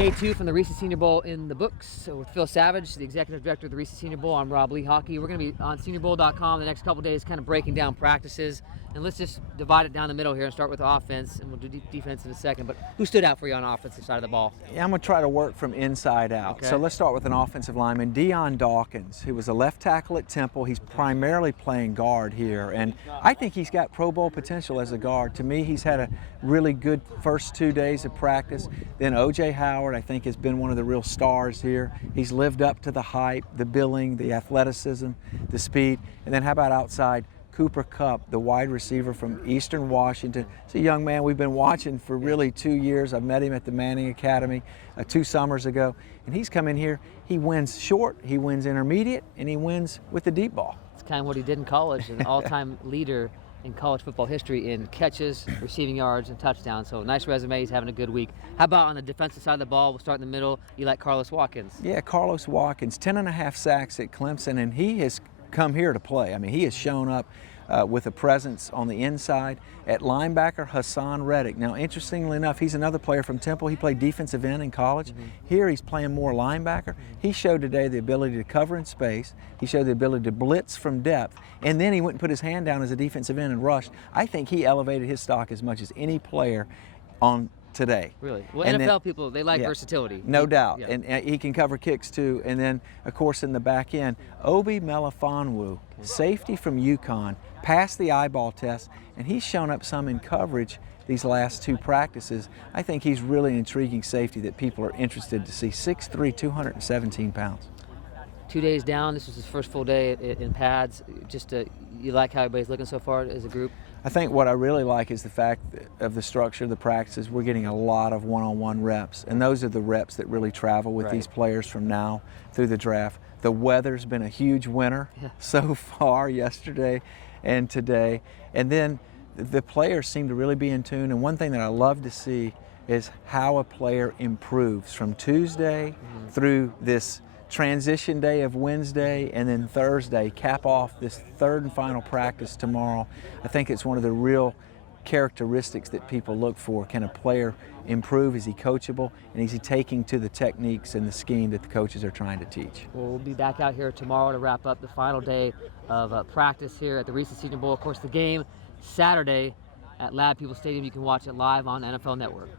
Day 2 from the Reese Senior Bowl in the books. So with Phil Savage, the executive director of the Reese Senior Bowl, I'm Rob Lee Hockey. We're going to be on seniorbowl.com the next couple days, kind of breaking down practices. And let's just divide it down the middle here and start with offense, and we'll do defense in a second. But who stood out for you on the offensive side of the ball? Yeah, I'm going to try to work from inside out. Okay. So let's start with an offensive lineman, Dion Dawkins, who was a left tackle at Temple. He's primarily playing guard here, and I think he's got Pro Bowl potential as a guard. To me, he's had a really good first 2 days of practice. Then O.J. Howard, I think, has been one of the real stars here. He's lived up to the hype, the billing, the athleticism, the speed. And then how about outside? Cooper Kupp, the wide receiver from Eastern Washington. It's a young man we've been watching for really 2 years. I met him at the Manning Academy 2 summers ago, and he's come in here. He wins short, he wins intermediate, and he wins with the deep ball. It's kind of what he did in college, an all-time leader in college football history in catches, receiving yards, and touchdowns. So nice resume. He's having a good week. How about on the defensive side of the ball? We'll start in the middle. You like Carlos Watkins? Yeah, Carlos Watkins, 10.5 sacks at Clemson, and he has come here to play. I mean, he has shown up with a presence on the inside. At linebacker, Hassan Reddick. Now, interestingly enough, he's another player from Temple. He played defensive end in college. Here he's playing more linebacker. He showed today the ability to cover in space. He showed the ability to blitz from depth. And then he went and put his hand down as a defensive end and rushed. I think he elevated his stock as much as any player on today. Really? Well, and NFL people, they like versatility. No doubt. Yeah. And he can cover kicks too. And then, of course, in the back end, Obi Melifonwu, safety from UConn, passed the eyeball test, and he's shown up some in coverage these last 2 practices. I think he's really an intriguing safety that people are interested to see. 6'3", 217 pounds. 2 days down. This was his first full day in pads. Just you like how everybody's looking so far as a group? I think what I really like is the fact of the structure of the practices. We're getting a lot of one-on-one reps, and those are the reps that really travel with these players from now through the draft. The weather's been a huge winner so far, yesterday and today. And then the players seem to really be in tune. And one thing that I love to see is how a player improves from Tuesday through this transition day of Wednesday, and then Thursday, cap off this third and final practice tomorrow. I think it's one of the real characteristics that people look for. Can a player improve? Is he coachable? And is he taking to the techniques and the scheme that the coaches are trying to teach? Well, we'll be back out here tomorrow to wrap up the final day of practice here at the Reese Senior Bowl. Of course, the game Saturday at Lab People Stadium. You can watch it live on NFL Network.